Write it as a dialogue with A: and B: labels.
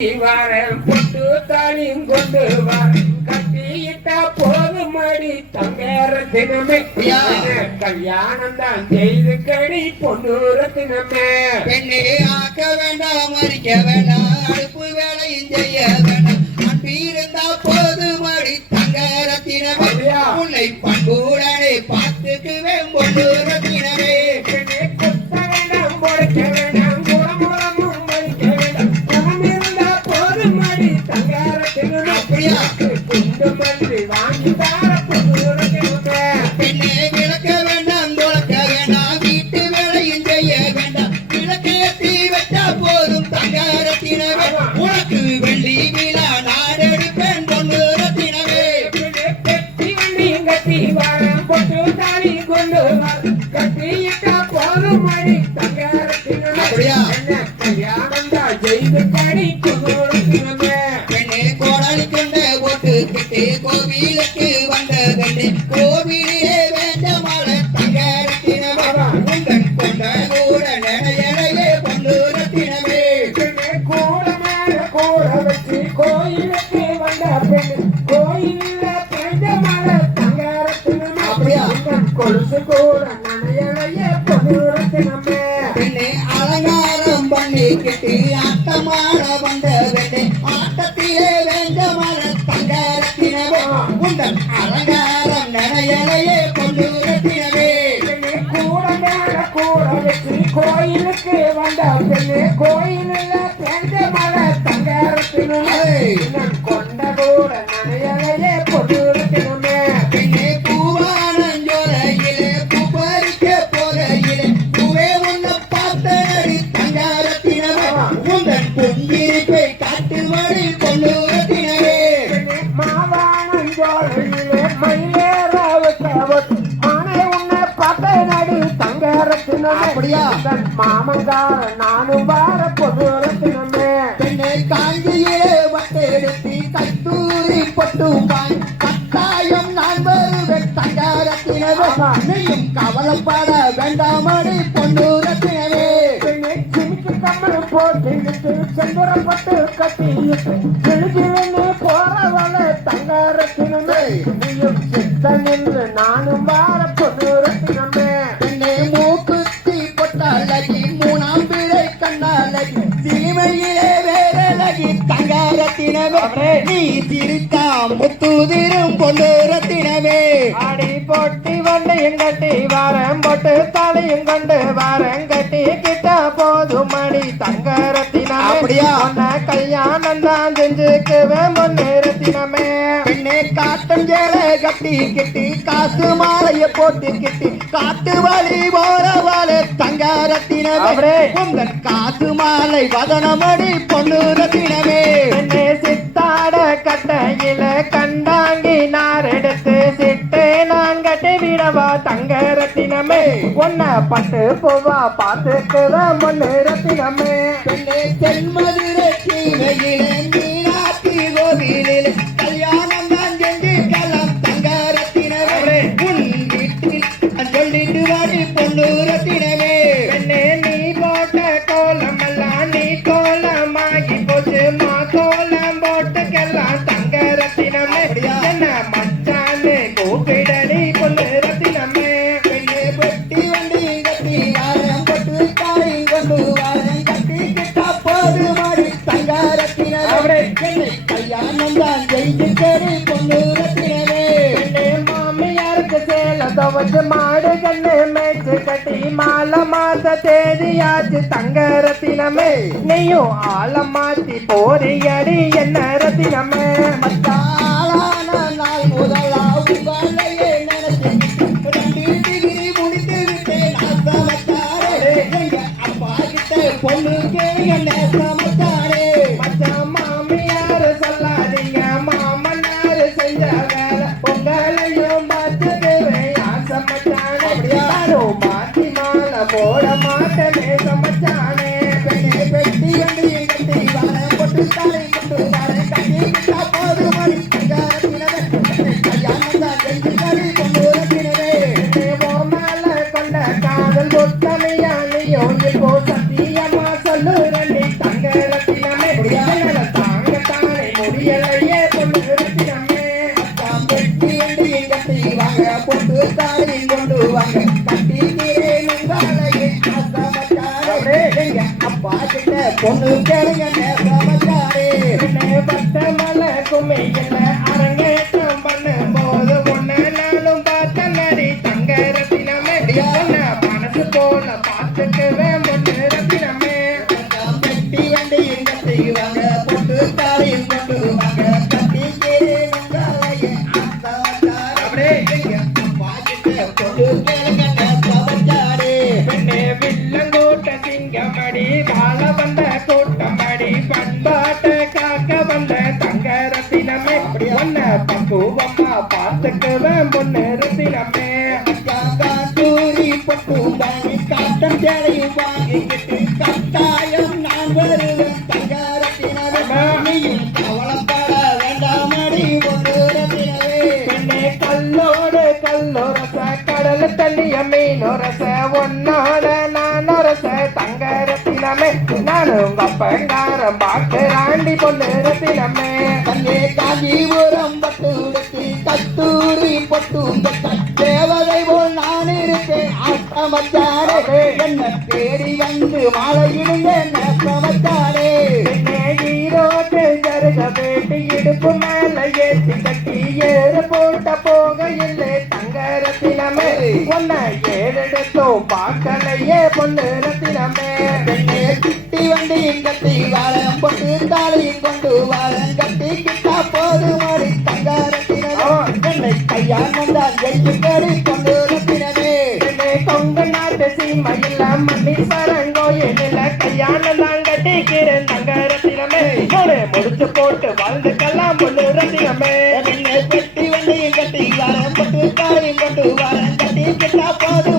A: வாரம் பொட்டு தாலியும் கொண்டு வாரம் கட்டியிட்டா போதும் அடி. தங்கேற தினமே கல்யாணம் தான் செய்து கடி பொண்ணு தினமே.
B: பெண்ணே ஆக்க வேண்டாம் மறிக்க வேண்டாம். அடுப்பு வேலையும் செய்ய வேண்டாம் கோவிலுக்கு வந்த கண்டே கோவிலே வேண்ட மலை தங்க ரத்தினமே உங்கள் கொண்ட கூட நடையடையே பொண்ணு
A: கூட மேல கூட வச்சு கோயிலுக்கு வந்த பெண்ணு கோயில்ல பிறந்த மலை
B: அப்படியா?
A: கொலுசு கூட நனையலைய பொதுரத்தினமே
B: பெண்ணே அலங்காரம் பண்ணிக்கிட்டு ஆட்டமான வந்த ஆட்டத்திலே வேண்ட மலை தங்க ரத்தினமே உங்கள் அலங்காரம் நடையடையே பொண்ணு ரத்தினமே
A: பெண்ணே கூட மேல கூட வச்சு கோயிலுக்கு வந்த பெண்ணு கோயிலில் தங்கரத்தினமே
B: ஏய்.
A: நான் கொண்ட கூட நனையலையே
B: அப்படியா?
A: தன் மாமங்கார நானும் வார பொதுரத்தினமே
B: பெண்ணே காஞ்சியிலே வட்டெடுத்து கத்தூரி பொட்டுமாய் கட்டாயம் நான் வருவேன் தங்காரத்தினமே நீயும் கவலைப்பட வேண்டாமடி பொண்ணு ரத்தினமே
A: பெண்ணை சிமிக்கு கம்மல் போட்டுக்கிட்டு செந்துரப்பட்டு போறவள தங்கரத்தினமே நீயும் சித்த நின்று நானும் வார
B: தங்காரத்தினமே நீ சிரித்தா முத்துதிரும் பொண்ணு ரத்தினமே
A: ஆடி போட்டி வண்டையும் கட்டி வாரம் போட்டு தலையும் கண்டு வாரம் கட்டி கிட்ட போதும் மணி தங்கரத்தினமே.
B: அப்படியா?
A: உன்னை கல்யாணம் தான் செஞ்சுக்குவேன் முன்னேறத்தினமே
B: பெண்ணே காட்டம் ஜேலை கட்டி கிட்டி காசு மாலைய போட்டு கிட்டி காட்டு வழி போற வாழை தங்காரத்தினமே. உங்கள் காசு மாலை வதனமடி பொண்ணு ரத்தினமே
A: கட்டையில கண்டாங்கி நார் எடுத்து சிட்டு நான் கட்டி விடவா தங்க ரத்தினமே. ஒன்ன பட்டு போவா பார்த்துக்குவேன் முன்னு ரத்தினமே.
B: தென்மதுரை தீமையிலே கல்யாணம் தான் செஞ்சு கடி
A: மாமியாருக்கு சேல துவச்சு மாடு கண்ணு மேய்ச்சு கட்டி மாலை மாச தேதியாச்சு தங்க ரத்தினமே. நீயும் ஆள மாத்தி போறியடி என்ன ரத்தினமே?
B: மத்தாளான
A: மாலை
B: பொண்ணு கேளுங்க நேசமச்சாரே
A: பட்ட மலை கும்மையில பண்பாட்ட காக்க வந்த தங்க ரத்தினமே உன்னை பக்குவமா பார்த்துக்குவேன் பொண்ணு ரத்தினமே
B: காத்தூரி பட்டும் வாங்கி காட்டம் சேலையும் வாங்கிக்கிட்டு கட்டாயம் நான் வருவேன் தங்காரத்தினவே நீயும் கவலைப்பட வேண்டாமடி ஒன்று ரத்தினவே
A: பெண்ணே கல்லோடு கல்லொரச கடல் தள்ளிய மீனொரச ரத்தினமே நானும் உங்க அப்பங்காரம் பார்க்கிறாண்டி பொண்ணு ரத்தினமே.
B: காஞ்சி உரம் பட்டு உடுத்தி கத்தூரி பொட்டு தேவதை போல் நான் இருக்கேன். ஆட்டமச்சாரே என்ன தேடி வந்து மாலையிடுங்க நேசமச்சாரே
A: பெண்ணே ஈரோட்டு ஜருக வேட்டி இடுப்பு மேல ஏற்றி கட்டி ஏற போட்ட ரத்தினமே உன்னை ஏறெடுத்தோம் பார்க்கலையே பொண்ணு ரத்தினமே.
B: பெண்ணே கிட்டி வண்டியும் கட்டி வாரம் போட்டு தாலியும் கொண்டு வாரம் கட்டி கிட்டா போது மாறி என்னை கையால் வந்தால் எய்து கறி கொண்டு ரத்தினமே.
A: பெண்ணே கொங்கு நாட்டு சீமையில் மண்ணீஸ்வரன் கோயிலில் கையான நான் கட்டிக்கிறேன் தங்க ரத்தினமே. முடிச்சு போட்டு வாழ்ந்துக்கலாம் பொண்ணு ரத்தினமே.
B: கட்டி